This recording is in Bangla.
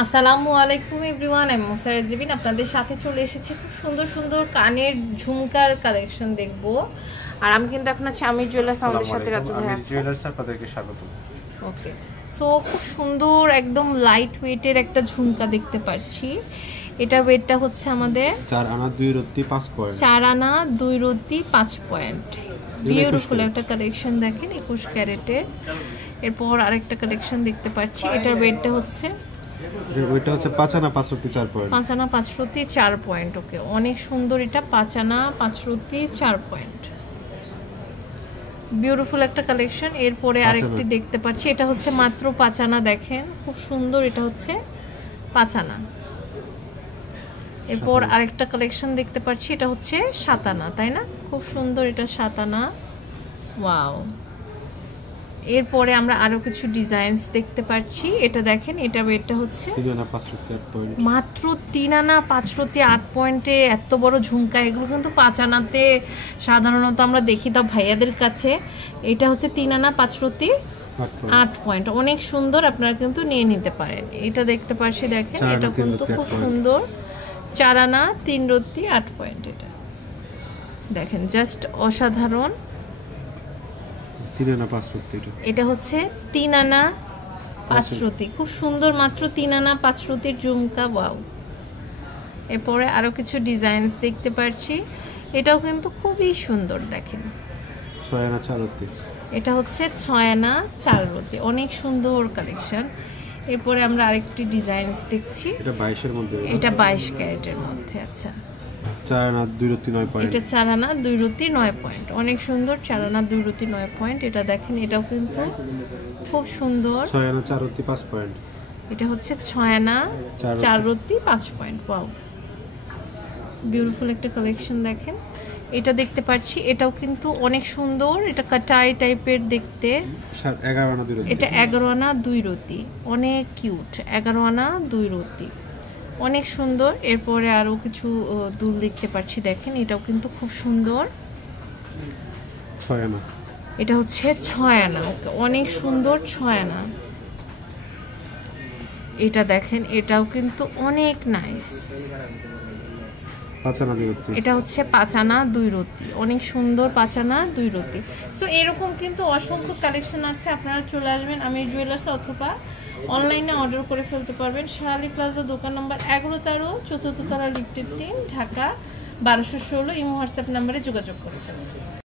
আসসালামু আলাইকুম এভরিওয়ান, আমি মুসারাত জিবিন আপনাদের সাথে চলে এসেছি। খুব সুন্দর সুন্দর কানের ঝুমকার কালেকশন দেখব। আর আমি কিন্তু এখন আছি আমির জুয়েলার্স, আমাদের সাথে রাজু ভাই আছে। আমির জুয়েলার্স আপনাদেরকে স্বাগত। ওকে, সো খুব সুন্দর একদম লাইট ওয়েটের একটা ঝুমকা দেখতে পাচ্ছি। এটার ওয়েটটা হচ্ছে আমাদের 4 আনা 2 রত্তি 5 পয়েন্ট। 4 আনা 2 রত্তি 5 পয়েন্ট। বিউটিফুল একটা কালেকশন দেখেন, 21 ক্যারেটের। এরপর আরেকটা কালেকশন দেখতে পাচ্ছি, এটার ওয়েটটা হচ্ছে ওইটা হচ্ছে 5 আনা 5 রত্তি 4 পয়েন্ট। 5 আনা 5 রত্তি 4 পয়েন্ট। ওকে, অনেক সুন্দর। এটা 5 আনা 5 রত্তি 4 পয়েন্ট। বিউটিফুল একটা কালেকশন। এরপরে আরেকটি দেখতে পাচ্ছি, এটা হচ্ছে মাত্র 5 আনা। দেখেন খুব সুন্দর, এটা হচ্ছে 5 আনা। এরপর আরেকটা কালেকশন দেখতে পাচ্ছি, এটা হচ্ছে 7 আনা, তাই না? খুব সুন্দর, এটা 7 আনা। ওয়াও। এরপরে আমরা আরো কিছু ডিজাইনস দেখতে পাচ্ছি। এটা দেখেন, এটা ওয়েটটা হচ্ছে 3 আনা 5 রত্তি 8 পয়েন্ট। মাত্র 3 আনা 5 রত্তি 8 পয়েন্টে এত বড় ঝুমকা। এগুলো কিন্তু 5 আনাতে সাধারণত আমরা দেখি, তাও ভাইয়াদের কাছে। এটা হচ্ছে 3 আনা 5 রত্তি 8 পয়েন্ট। অনেক সুন্দর, আপনারা কিন্তু নিয়ে নিতে পারেন। এটা দেখতে পাচ্ছি, দেখেন এটা কিন্তু খুব সুন্দর। 4 আনা 3 রত্তি 8 পয়েন্ট। এটা দেখেন, জাস্ট অসাধারণ। 3 আনা 5 রত্তি। এটা হচ্ছে 3 আনা 5 রত্তি, খুব সুন্দর। মাত্র 3 আনা 5 রত্তির ঝুমকা। ওয়াও। এরপরে আরো কিছু ডিজাইনস দেখতে পাচ্ছি, এটাও কিন্তু খুবই সুন্দর। দেখেন 6 আনা 4 রত্তি। এটা হচ্ছে 6 আনা 4 রত্তি, অনেক সুন্দর কালেকশন। এরপরে আমরা আরেকটি ডিজাইনস দেখছি, এটা 22 এর মধ্যে। এটা 22 ক্যারেটের মধ্যে। আচ্ছা, 4 আনা 2 রত্তি 9 পয়েন্ট। এটা 4 আনা 2 রত্তি 9 পয়েন্ট। অনেক সুন্দর, 4 আনা 2 রত্তি 9 পয়েন্ট। এটা দেখেন, এটাও কিন্তু খুব সুন্দর। 6 আনা 4 রত্তি 5 পয়েন্ট। এটা হচ্ছে 6 আনা 4 রত্তি 5 পয়েন্ট। ওয়াও, বিউটিফুল একটা কালেকশন। দেখেন এটা দেখতে পাচ্ছি, এটাও কিন্তু অনেক সুন্দর। এটা কাটাই টাইপের দেখতে। 11 আনা 2 রত্তি। এটা 11 আনা 2 রত্তি, অনেক কিউট। 11 আনা 2 রত্তি, অনেক সুন্দর। এরপরে আরো কিছু দুল দেখতে পাচ্ছি, দেখেন এটাও কিন্তু খুব সুন্দর। 6 আনা, এটা হচ্ছে 6 আনা। ওকে, অনেক সুন্দর, 6 আনা। এটা দেখেন, এটাও কিন্তু অনেক নাইস। 5 আনা 2 রত্তি। এটা হচ্ছে 5 আনা 2 রত্তি, অনেক সুন্দর। 5 আনা 2 রত্তি। সো এরকম কিন্তু অসংখ্য কালেকশন আছে। আপনারা চলে আসবেন আমির জুয়েলার্স, অথবা অনলাইনে অর্ডার করে ফেলতে পারবেন। শাহালি প্লাজা, দোকান নম্বর 11-13, 4th তলা, লিফটের 3, ঢাকা 1216। ইমো হোয়াটসঅ্যাপ নাম্বারে যোগাযোগ করে ফেলবেন।